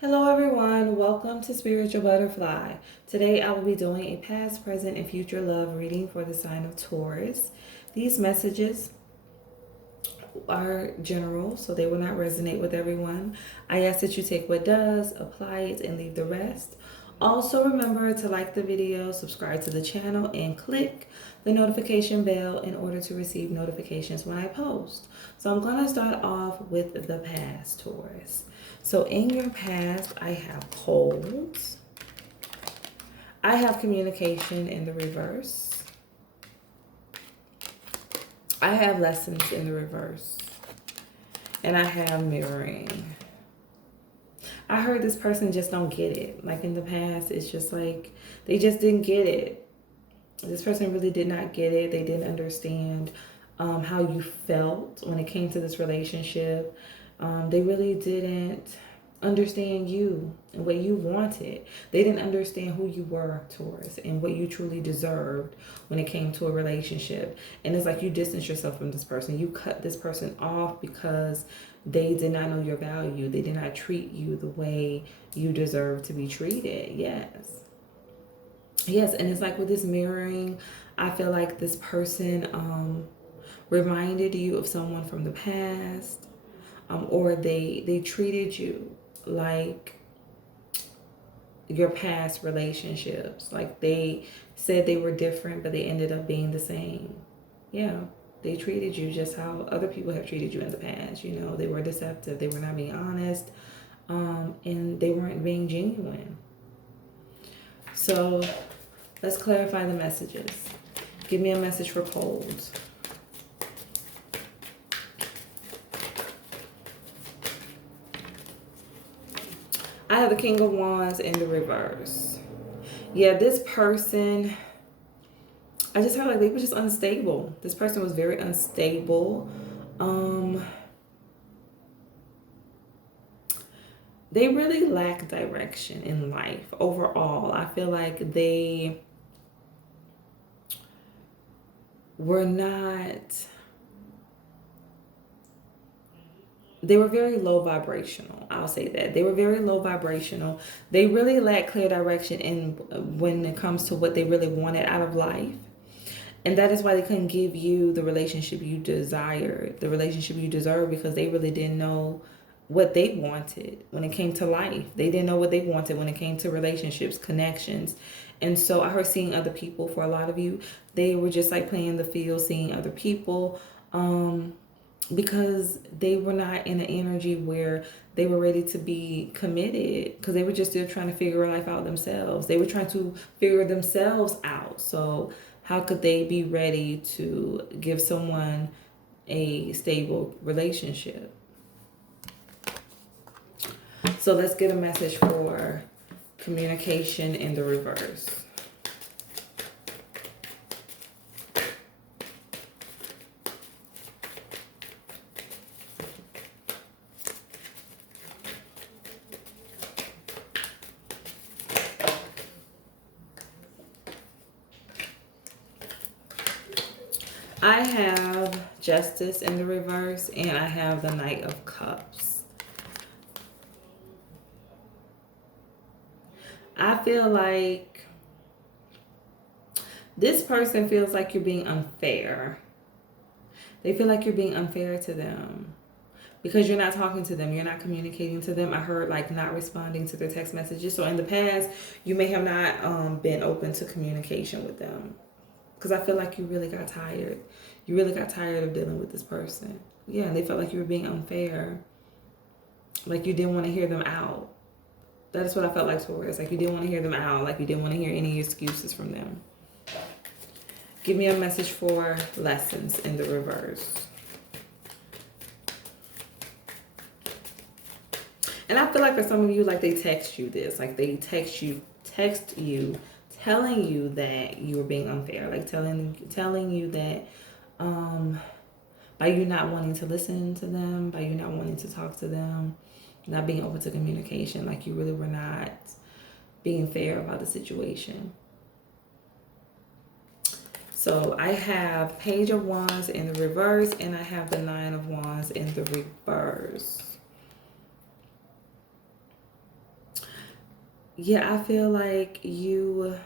Hello everyone, welcome to Spiritual Butterfly. Today I will be doing a past, present, and future love reading for the sign of Taurus. These messages are general, so they will not resonate with everyone. I ask that you take what does, apply it, and leave the rest. Also remember to like the video, subscribe to the channel, and click the notification bell in order to receive notifications when I post. So I'm going to start off with the past, Taurus. So in your past, I have colds. I have communication in the reverse. I have lessons in the reverse. And I have mirroring. I heard this person just don't get it. Like in the past, it's just like they just didn't get it. This person really did not get it. They didn't understand how you felt when it came to this relationship. They really didn't understand you and what you wanted. They didn't understand who you were, Taurus, and what you truly deserved when it came to a relationship. And it's like you distanced yourself from this person. You cut this person off because they did not know your value. They did not treat you the way you deserve to be treated. Yes. Yes, and it's like with this mirroring, I feel like this person reminded you of someone from the past, or they treated you like your past relationships. Like they said they were different, but they ended up being the same. Yeah, they treated you just how other people have treated you in the past. You know, they were deceptive. They were not being honest, and they weren't being genuine. So let's clarify the messages. Give me a message for colds. I have the King of Wands in the reverse. Yeah, this person, I just heard like they were just unstable. This person was very unstable. They really lack direction in life overall. I feel like they were not, they were very low vibrational. I'll say that. They were very low vibrational. They really lack clear direction in when it comes to what they really wanted out of life. And that is why they couldn't give you the relationship you desired, the relationship you deserve, because they really didn't know what they wanted when it came to life. They didn't know what they wanted when it came to relationships, connections. And so I heard seeing other people. For a lot of you, they were just like playing the field, seeing other people, because they were not in an energy where they were ready to be committed, because they were just still trying to figure life out themselves. They were trying to figure themselves out. So how could they be ready to give someone a stable relationship? So let's get a message for communication in the reverse. I have Justice in the reverse, and I have the Knight of Cups. I feel like this person feels like you're being unfair. They feel like you're being unfair to them because you're not talking to them. You're not communicating to them. I heard like not responding to their text messages. So in the past, you may have not been open to communication with them, because I feel like you really got tired. You really got tired of dealing with this person. Yeah, and they felt like you were being unfair. Like you didn't want to hear them out. That is what I felt like towards. Like you didn't want to hear them out. Like you didn't want to hear any excuses from them. Give me a message for lessons in the reverse. And I feel like for some of you, like they text you this. Like they text you telling you that you were being unfair. Like telling you that by you not wanting to listen to them, by you not wanting to talk to them, not being open to communication, like you really were not being fair about the situation. So I have Page of Wands in the reverse, and I have the Nine of Wands in the reverse. yeah, I feel like you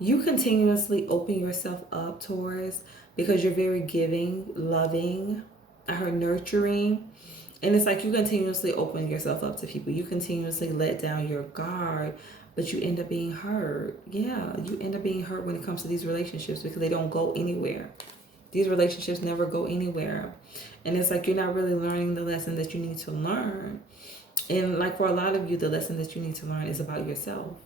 continuously open yourself up, Taurus, because you're very giving, loving, I heard nurturing. And it's like you continuously open yourself up to people. You continuously let down your guard, but you end up being hurt. Yeah, you end up being hurt when it comes to these relationships because they don't go anywhere. These relationships never go anywhere. And it's like you're not really learning the lesson that you need to learn. And like for a lot of you, the lesson that you need to learn is about yourself.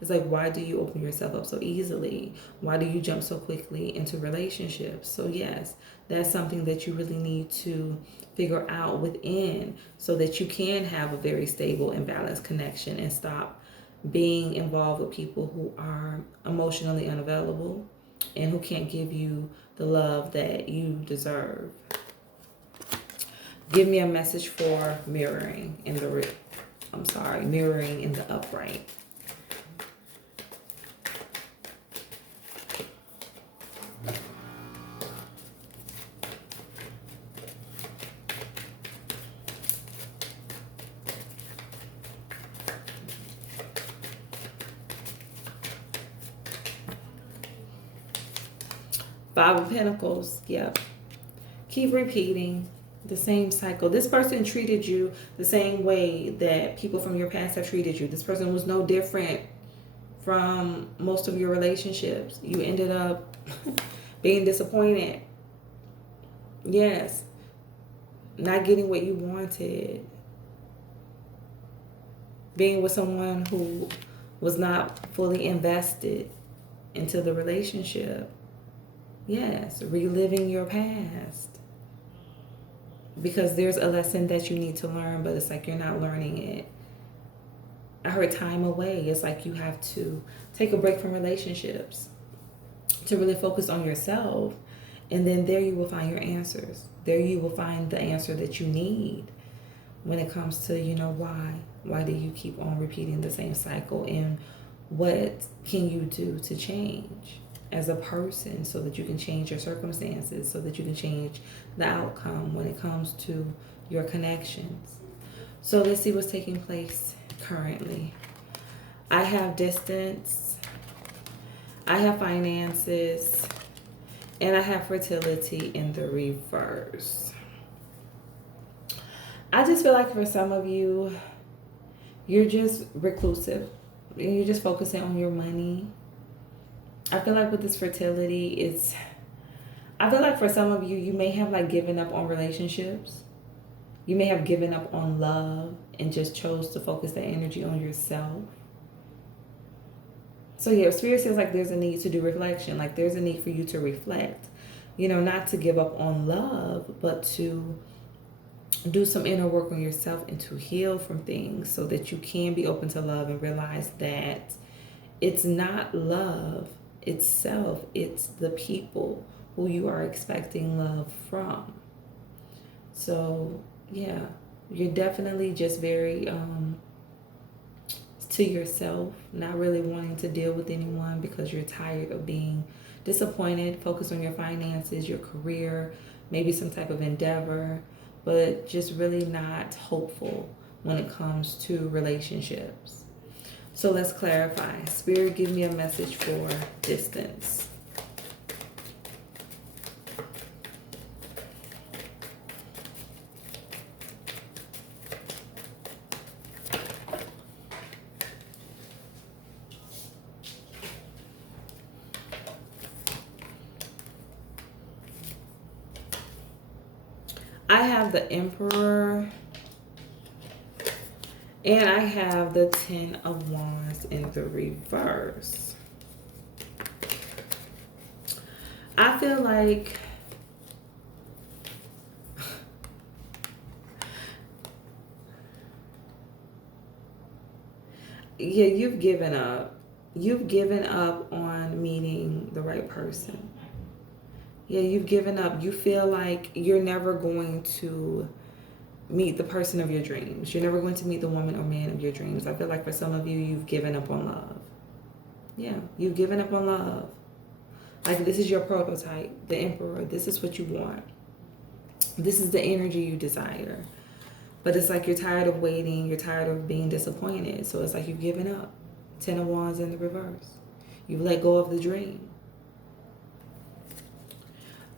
It's like, why do you open yourself up so easily? Why do you jump so quickly into relationships? So, yes, that's something that you really need to figure out within so that you can have a very stable and balanced connection and stop being involved with people who are emotionally unavailable and who can't give you the love that you deserve. Give me a message for mirroring in the mirroring in the upright. Five of Pentacles. Yep. Keep repeating the same cycle. This person treated you the same way that people from your past have treated you. This person was no different from most of your relationships. You ended up being disappointed. Yes. Not getting what you wanted. Being with someone who was not fully invested into the relationship. Yes, reliving your past. Because there's a lesson that you need to learn, but it's like you're not learning it. I heard time away. It's like you have to take a break from relationships to really focus on yourself. And then there you will find your answers. There you will find the answer that you need when it comes to, why. Why do you keep on repeating the same cycle? And what can you do to change as a person so that you can change your circumstances, so that you can change the outcome when it comes to your connections? So let's see what's taking place currently. I have distance, I have finances, and I have fertility in the reverse. I just feel like for some of you, you're just reclusive. You're just focusing on your money. I feel like with this fertility, I feel like for some of you, you may have like given up on relationships. You may have given up on love and just chose to focus that energy on yourself. So yeah, Spirit says like there's a need to do reflection. Like there's a need for you to reflect. Not to give up on love, but to do some inner work on yourself and to heal from things so that you can be open to love and realize that it's not love itself, it's the people who you are expecting love from. So yeah, you're definitely just very to yourself, not really wanting to deal with anyone because you're tired of being disappointed. Focus on your finances, your career, maybe some type of endeavor, but just really not hopeful when it comes to relationships. So let's clarify. Spirit, give me a message for distance. I have the Emperor, and I have the 10 of Wands in the reverse. I feel like yeah, you've given up. You've given up on meeting the right person. Yeah, you've given up. You feel like you're never going to meet the person of your dreams. You're never going to meet the woman or man of your dreams. I feel like for some of you, you've given up on love. Yeah, you've given up on love. Like this is your prototype, the Emperor. This is what you want. This is the energy you desire. But it's like you're tired of waiting. You're tired of being disappointed. So it's like you've given up. 10 of Wands in the reverse. You've let go of the dream.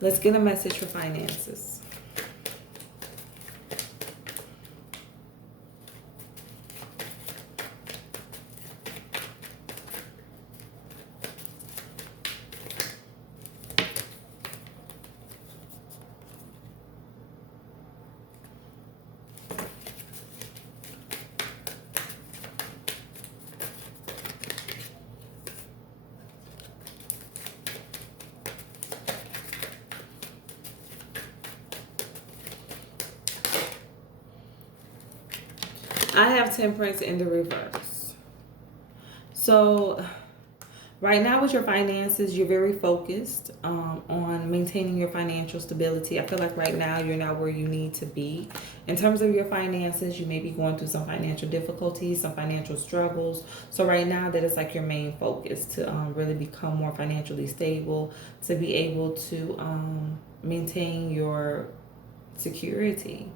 Let's get a message for finances. I have Temperance in the reverse. So right now with your finances, you're very focused on maintaining your financial stability. I feel like right now you're not where you need to be. In terms of your finances, you may be going through some financial difficulties, some financial struggles. So right now that is like your main focus to really become more financially stable, to be able to maintain your security.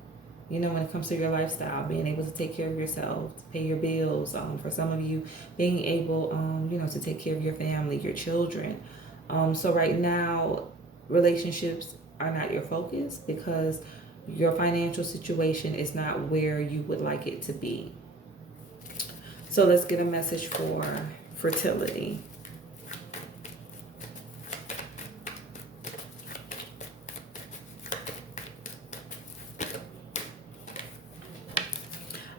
You know, when it comes to your lifestyle, being able to take care of yourself, to pay your bills. For some of you, being able, you know, to take care of your family, your children. So right now, relationships are not your focus because your financial situation is not where you would like it to be. So let's get a message for fertility.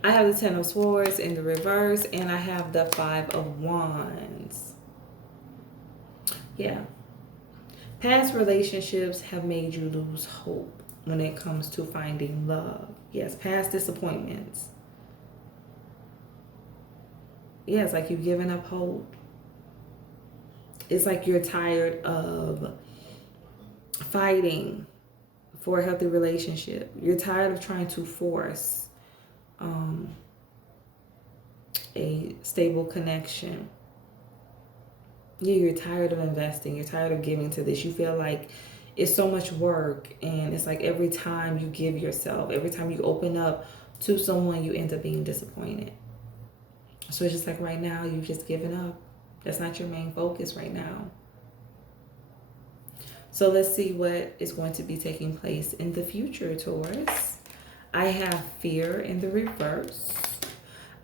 I have the Ten of Swords in the reverse, and I have the Five of Wands. Yeah. Past relationships have made you lose hope when it comes to finding love. Yes, past disappointments. Yeah, it's like you've given up hope. It's like you're tired of fighting for a healthy relationship. You're tired of trying to force a stable connection. Yeah, you're tired of investing. You're tired of giving to this. You feel like it's so much work, and it's like every time you give yourself, every time you open up to someone, you end up being disappointed. So it's just like right now, you've just given up. That's not your main focus right now. So let's see what is going to be taking place in the future, Taurus. I have fear in the reverse.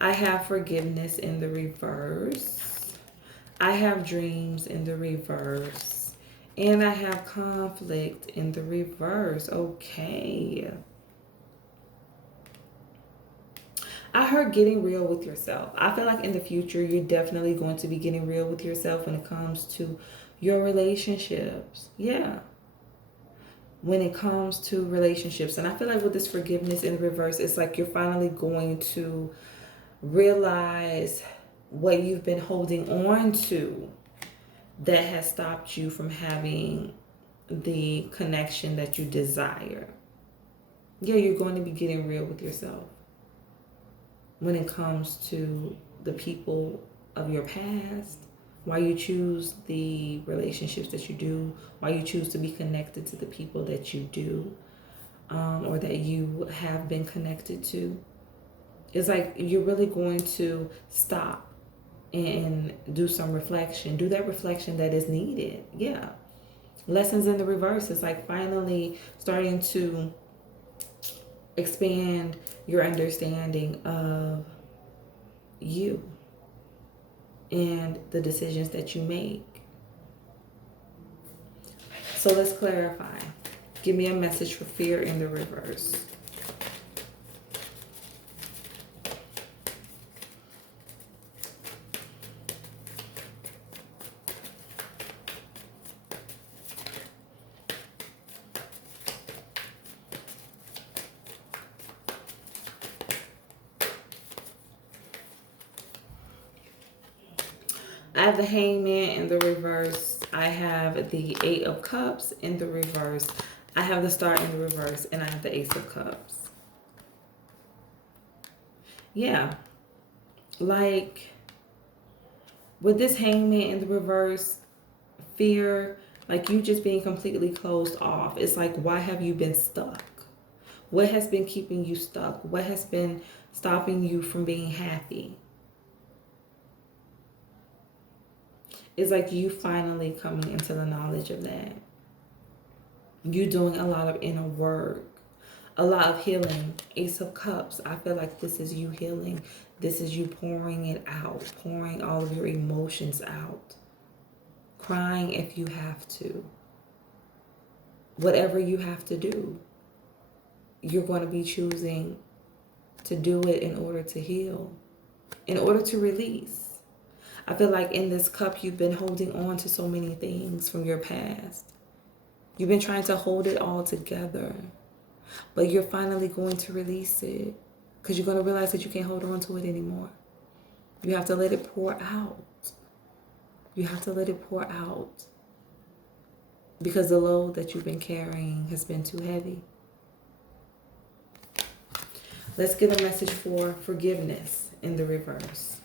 I have forgiveness in the reverse. I have dreams in the reverse. And I have conflict in the reverse. Okay. I heard getting real with yourself. I feel like in the future, you're definitely going to be getting real with yourself when it comes to your relationships. Yeah. When it comes to relationships. And I feel like with this forgiveness in reverse, it's like you're finally going to realize what you've been holding on to that has stopped you from having the connection that you desire. Yeah, you're going to be getting real with yourself when it comes to the people of your past, why you choose the relationships that you do, why you choose to be connected to the people that you do, or that you have been connected to. It's like you're really going to stop and do some reflection. Do that reflection that is needed. Yeah. Lessons in the reverse. It's like finally starting to expand your understanding of you and the decisions that you make. So let's clarify. Give me a message for fear in the reverse. I have the Hangman in the reverse. I have the Eight of Cups in the reverse. I have the Star in the reverse. And I have the Ace of Cups. Yeah. Like, with this Hangman in the reverse, fear, like you just being completely closed off. It's like, why have you been stuck? What has been keeping you stuck? What has been stopping you from being happy? It's like you finally coming into the knowledge of that. You doing a lot of inner work, a lot of healing. Ace of Cups. I feel like this is you healing. This is you pouring it out, pouring all of your emotions out. Crying if you have to. Whatever you have to do, you're going to be choosing to do it in order to heal, in order to release. I feel like in this cup, you've been holding on to so many things from your past. You've been trying to hold it all together, but you're finally going to release it because you're going to realize that you can't hold on to it anymore. You have to let it pour out. You have to let it pour out because the load that you've been carrying has been too heavy. Let's get a message for forgiveness in the reverse.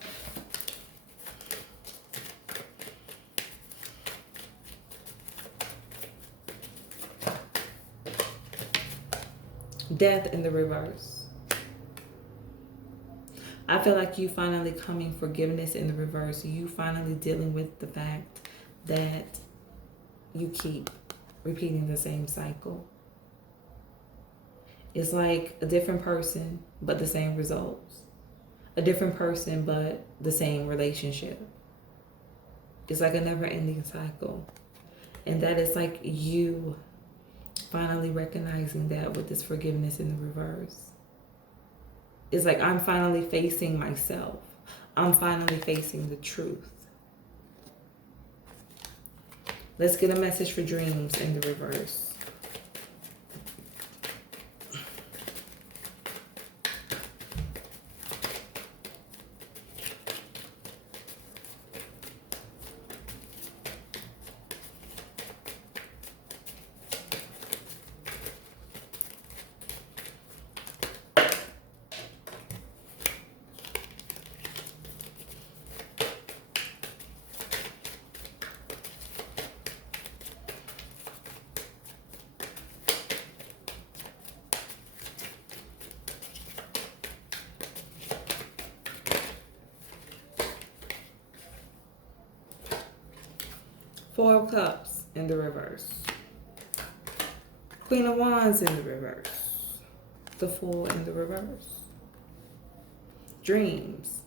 Death in the reverse. I feel like you finally coming forgiveness in the reverse. You finally dealing with the fact that you keep repeating the same cycle. It's like a different person, but the same results. A different person, but the same relationship. It's like a never-ending cycle. And that is like you finally recognizing that with this forgiveness in the reverse. It's like I'm finally facing myself. I'm finally facing the truth. Let's get a message for dreams in the reverse. Four of Cups in the reverse. Queen of Wands in the reverse. The Fool in the reverse. Dreams.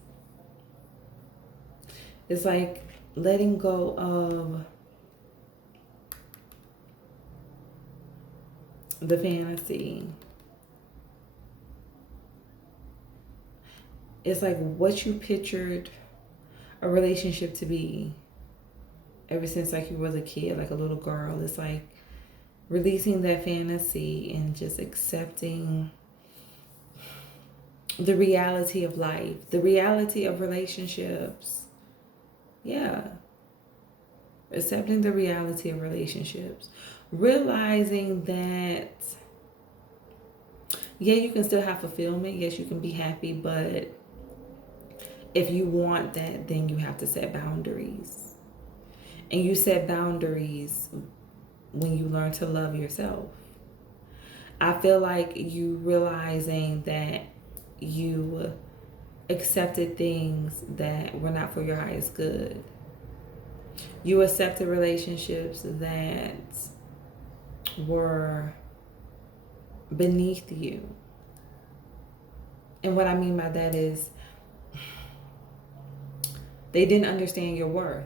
It's like letting go of the fantasy. It's like what you pictured a relationship to be ever since like you was a kid, like a little girl. It's like releasing that fantasy and just accepting the reality of life, the reality of relationships. Yeah. Accepting the reality of relationships. Realizing that, yeah, you can still have fulfillment. Yes, you can be happy, but if you want that, then you have to set boundaries. And you set boundaries when you learn to love yourself. I feel like you realizing that you accepted things that were not for your highest good. You accepted relationships that were beneath you. And what I mean by that is they didn't understand your worth.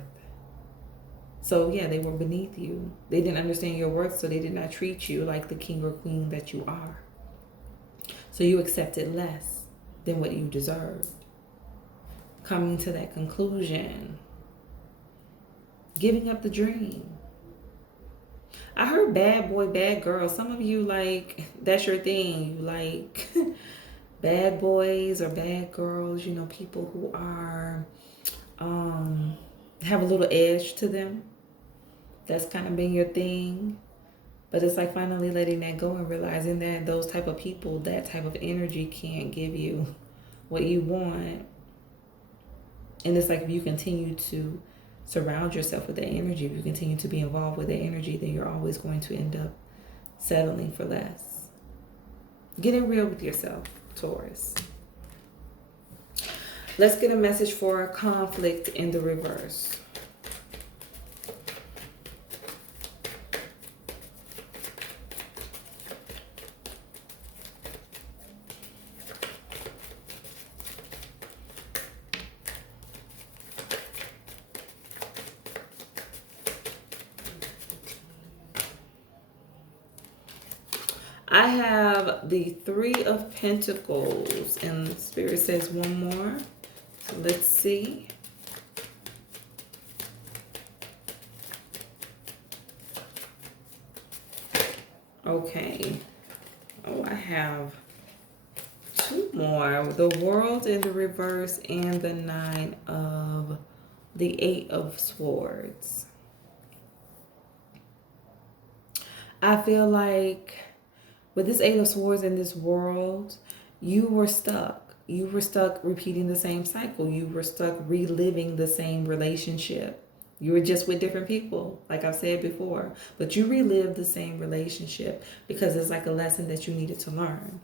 So yeah, they were beneath you. They didn't understand your worth, so they did not treat you like the king or queen that you are. So you accepted less than what you deserved. Coming to that conclusion. Giving up the dream. I heard bad boy, bad girl. Some of you like, that's your thing. You like bad boys or bad girls, you know, people who are, have a little edge to them. That's kind of been your thing. But it's like finally letting that go and realizing that those type of people, that type of energy can't give you what you want. And it's like if you continue to surround yourself with that energy, if you continue to be involved with that energy, then you're always going to end up settling for less. Getting real with yourself, Taurus. Let's get a message for conflict in the reverse. I have the Three of Pentacles, and Spirit says one more. So let's see. Okay. Oh, I have two more. The World in the reverse and the the Eight of Swords. I feel like with this Eight of Swords in this world, you were stuck. You were stuck repeating the same cycle. You were stuck reliving the same relationship. You were just with different people, like I've said before. But you relived the same relationship because it's like a lesson that you needed to learn.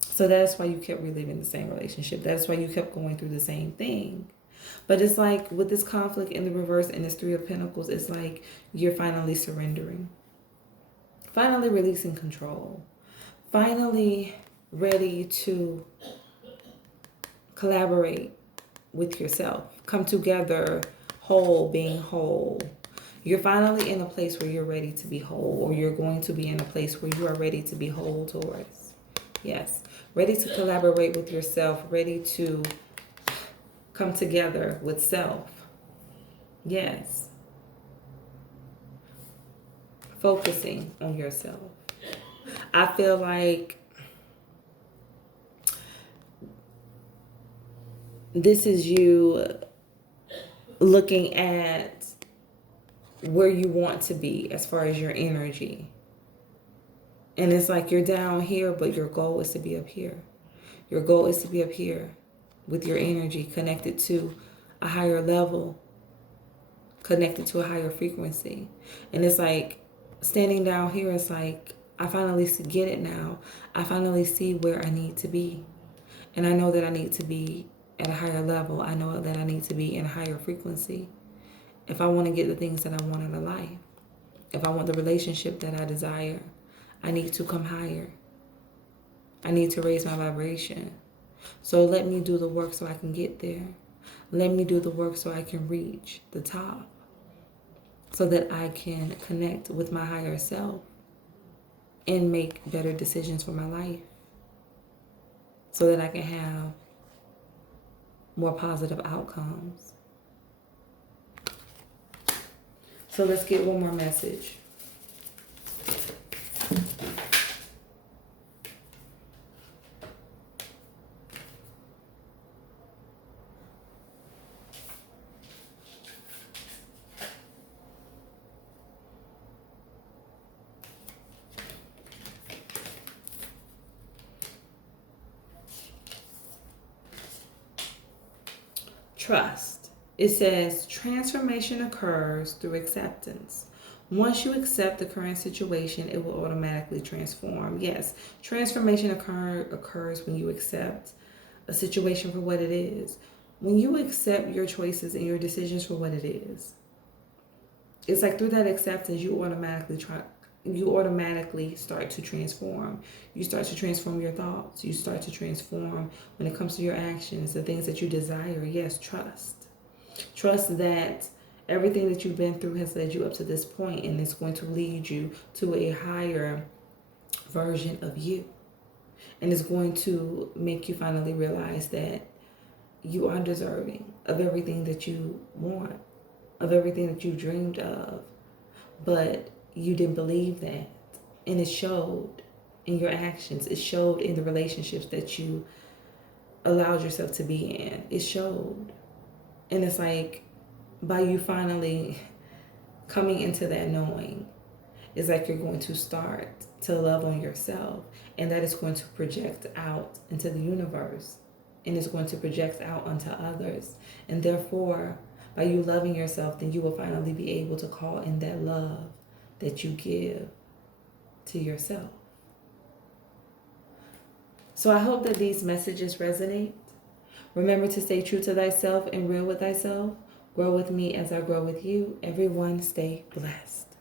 So that's why you kept reliving the same relationship. That's why you kept going through the same thing. But it's like with this conflict in the reverse and this Three of Pentacles, it's like you're finally surrendering. Finally releasing control. Finally ready to collaborate with yourself. Come together whole, being whole. You're finally in a place where you're ready to be whole, or you're going to be in a place where you are ready to be whole, Taurus. Yes. Ready to collaborate with yourself. Ready to come together with self. Yes. Focusing on yourself. I feel like this is you looking at where you want to be as far as your energy. And it's like you're down here, but your goal is to be up here. Your goal is to be up here with your energy connected to a higher level, connected to a higher frequency. And it's like standing down here, it's like I finally get it now. I finally see where I need to be. And I know that I need to be at a higher level. I know that I need to be in a higher frequency. If I want to get the things that I want in a life, if I want the relationship that I desire, I need to come higher. I need to raise my vibration. So let me do the work so I can get there. Let me do the work so I can reach the top. So that I can connect with my higher self and make better decisions for my life. So that I can have more positive outcomes. So let's get one more message. Trust. It says transformation occurs through acceptance. Once you accept the current situation, it will automatically transform. Yes, transformation occurs when you accept a situation for what it is. When you accept your choices and your decisions for what it is, it's like through that acceptance, you automatically start to transform. You start to transform your thoughts. You start to transform when it comes to your actions, the things that you desire. Yes, trust. Trust that everything that you've been through has led you up to this point, and it's going to lead you to a higher version of you. And it's going to make you finally realize that you are deserving of everything that you want, of everything that you dreamed of. But you didn't believe that. And it showed in your actions. It showed in the relationships that you allowed yourself to be in. It showed. And it's like by you finally coming into that knowing, it's like you're going to start to love on yourself. And that is going to project out into the universe. And it's going to project out onto others. And therefore, by you loving yourself, then you will finally be able to call in that love that you give to yourself. So I hope that these messages resonate. Remember to stay true to thyself and real with thyself. Grow with me as I grow with you. Everyone stay blessed.